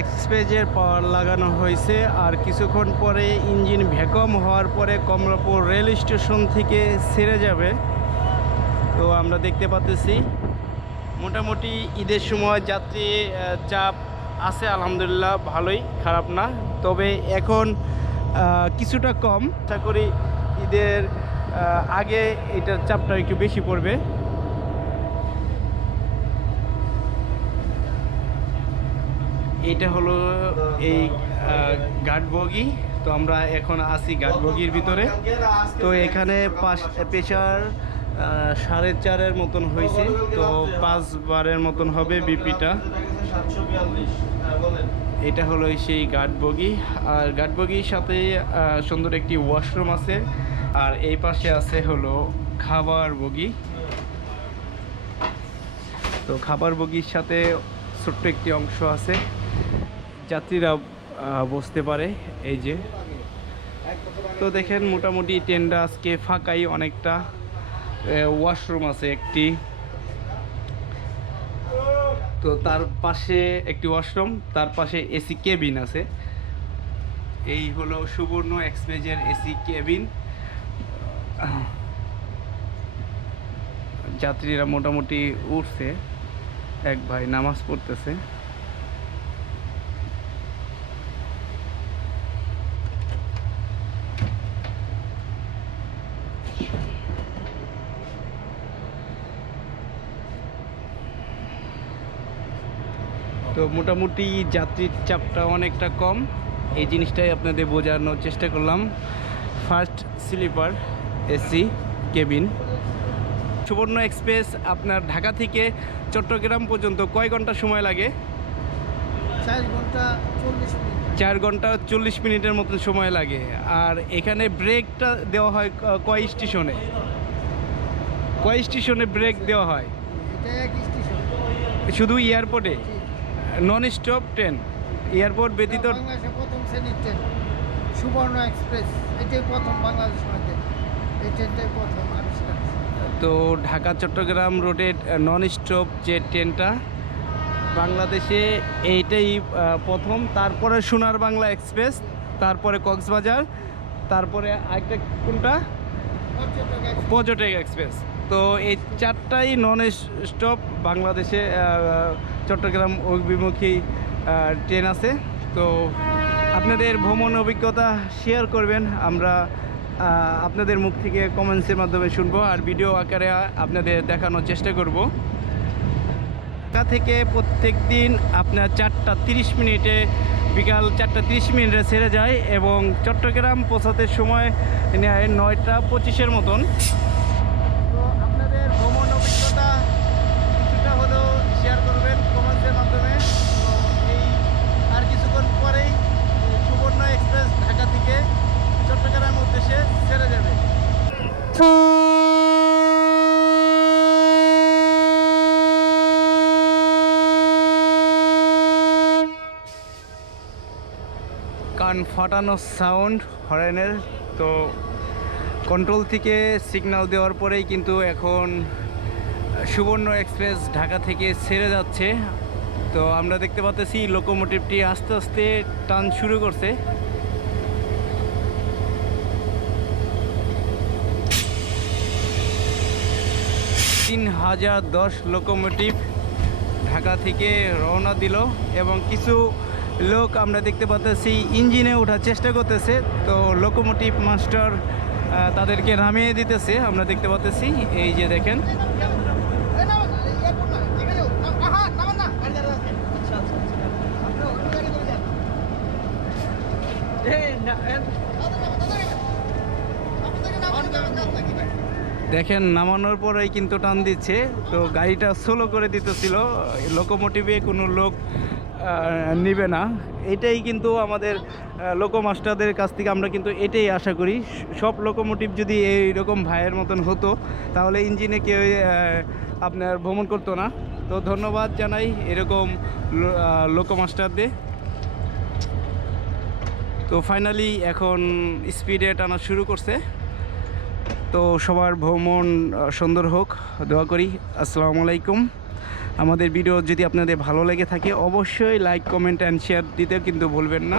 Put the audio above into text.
এক্সপ্রেসের পাওয়ার লাগানো হয়েছে আর কিছুক্ষণ পরে ইঞ্জিন ভ্যাকুয়াম হওয়ার পরে কমলাপুর রেল স্টেশন থেকে ছেড়ে যাবে। তো আমরা দেখতে পাচ্ছি মোটামুটি ঈদের সময় যাত্রী চাপ আছে, আলহামদুলিল্লাহ ভালোই, খারাপ না। তবে এখন কিছুটা কম, আশা করি ঈদের আগে এটার চাপটা একটু বেশি পড়বে। এটা হলো এই ঘাটবগি। তো আমরা এখন আছি ঘাটবগির ভিতরে। তো এখানে প্রেশার 4.5-এর মতন হয়েছে, তো 5 বারের মতন হবে বিপিটা। এটা হলো সেই ঘাটবগি, আর ঘাটবগির সাথে সুন্দর একটি ওয়াশরুম আছে, আর এই পাশে আছে হলো খাবার বগি। তো খাবার বগির সাথে ছোট্ট একটি অংশ আছে, যাত্রীরা বসতে পারে। এই যে তো দেখেন মোটামুটি ট্রেনটা আজকে ফাঁকাই, অনেকটা। ওয়াশরুম আছে একটি, তো তার পাশে একটি ওয়াশরুম, তার পাশে এসি কেবিন আছে। এই হলো সুবর্ণ এক্সপ্রেসের এসি কেবিন। যাত্রীরা মোটামুটি উঠছে, এক ভাই নামাজ পড়তেছে। তো মোটামুটি যাত্রীর চাপটা অনেকটা কম, এই জিনিসটাই আপনাদের বোঝানোর চেষ্টা করলাম। First sleeper AC cabin. Subarna express আপনার ঢাকা থেকে চট্টগ্রাম পর্যন্ত কয় ঘন্টা সময় লাগে? 4 ঘন্টা 40 মিনিটের মতন সময় লাগে। আর এখানে ব্রেকটা দেওয়া হয় কয় স্টেশনে? কয় স্টেশনে ব্রেক দেওয়া হয়? শুধু এয়ারপোর্টে? নন স্টপ ট্রেন এয়ারপোর্ট ব্যতীত? প্রথম শ্রেণীর ট্রেন সুবর্ণ এক্সপ্রেস, এটাই প্রথম বাংলাদেশের মধ্যে, এই ট্রেনটাই প্রথম আবিষ্কার। তো ঢাকা চট্টগ্রাম রোডের নন স্টপ যে ট্রেনটা বাংলাদেশে, এইটাই প্রথম। তারপরে সোনার বাংলা এক্সপ্রেস, তারপরে কক্সবাজার, তারপরে আরেকটা কোনটা? পর্যটক এক্সপ্রেস। তো এই 4টাই নন স্টপ বাংলাদেশে চট্টগ্রাম অভিমুখী ট্রেন আছে। তো আপনাদের ভ্রমণ অভিজ্ঞতা শেয়ার করবেন, আমরা আপনাদের মুখ থেকে কমেন্টসের মাধ্যমে শুনবো, আর ভিডিও আকারে আপনাদের দেখানোর চেষ্টা করব। ঢাকা থেকে প্রত্যেক দিন আপনার 4টা 30 মিনিটে, বিকাল 4টা 30 মিনিটে ছেড়ে যায় এবং চট্টগ্রাম পৌঁছাতে সময় নেয় 9টা 25-এর মতন। তো আপনাদের ভ্রমণ অভিজ্ঞতা কিছুটা হলেও শেয়ার করবেন কমেন্টের মাধ্যমে। তো এই আর কিছুক্ষণ পরেই সুবর্ণ এক্সপ্রেস ঢাকা থেকে চট্টগ্রামের উদ্দেশ্যে ছেড়ে যাবে। কান ফাটানো সাউন্ড হর্নের। তো কন্ট্রোল থেকে সিগন্যাল দেওয়ার পরেই কিন্তু এখন সুবর্ণ এক্সপ্রেস ঢাকা থেকে ছেড়ে যাচ্ছে। তো আমরা দেখতে পাচ্ছি লোকোমোটিভটি আস্তে আস্তে টান শুরু করছে। তিন 3010 লোকোমোটিভ ঢাকা থেকে রওনা দিল এবং কিছু লোক আমরা দেখতে পাচ্ছি ইঞ্জিনে ওঠার চেষ্টা করতেছে। তো লোকোমোটিভ মাস্টার তাদেরকে নামিয়ে দিতেছে, আমরা দেখতে পাচ্ছি। এই যে দেখেন, দেখেন নামানোর পরেই কিন্তু টান দিচ্ছে। তো গাড়িটা স্লো করে দিতেছিল, লোকোমোটিভে কোনো লোক নিবে না। এটাই কিন্তু আমাদের লোকো মাস্টারদের কাছ থেকে আমরা কিন্তু এটাই আশা করি। সব লোকোমোটিভ যদি এইরকম ভাইয়ের মতন হতো তাহলে ইঞ্জিনে কেউ আপনার ভ্রমণ করতো না। তো ধন্যবাদ জানাই এরকম লোকো মাস্টারদের। তো ফাইনালি এখন স্পিডে টানা শুরু করছে। তো সবার ভ্রমণ সুন্দর হোক দোয়া করি। আসসালামু আলাইকুম। আমাদের ভিডিও যদি আপনাদের ভালো লেগে থাকে অবশ্যই লাইক কমেন্ট অ্যান্ড শেয়ার দিতে কিন্তু ভুলবেন না।